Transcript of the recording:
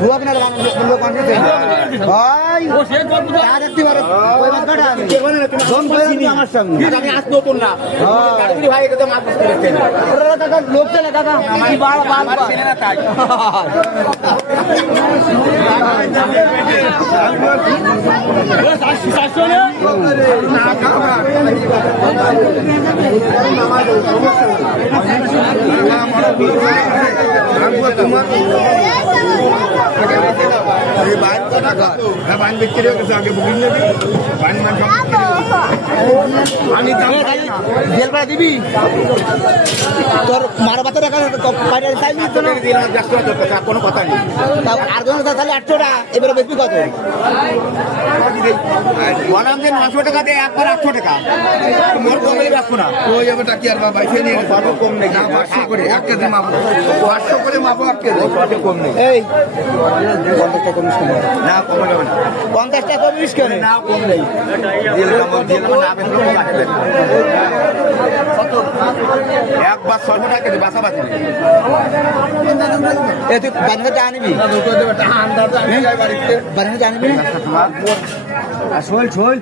ধোয়া আপনার লোক আনতে ভাই তা দেখতে পারো ওই বাচ্চাটা দম করে আমার সামনে আমি আজ নতুন না ভাই এটা তো মাছ করেছেন কাকা লোক চলে কাকা আমার বাবা আমার ছেলে না তাই দিবি তোর মারা বাচ্চা দেখা কোনো কথা নেই আর তাহলে 800 টাকা এবারে বেশি কত বললাম যে 900 টাকা দিয়ে একবার 800 টাকা মোর কমে ব্যস্ত না ওই যাবে টাকি আর বাবা এসে নিয়ে বাবু কম নেই 500 করে এক কেজি মাপো 500 করে মাপো এক কেজি কম নেই এই 50 টাকা কমিস না কমে যাবে না 50 টাকা কমিস কেন না কম নেই দিল না বেশি কত একবার 600 টাকা দিয়ে বাসা বাসি এ তুই বান্ধবটা আনবি দুটো দেবে টাকা আন্দাজ আমি যাই বাড়িতে বান্ধবটা আনবি তোমার শোল শোল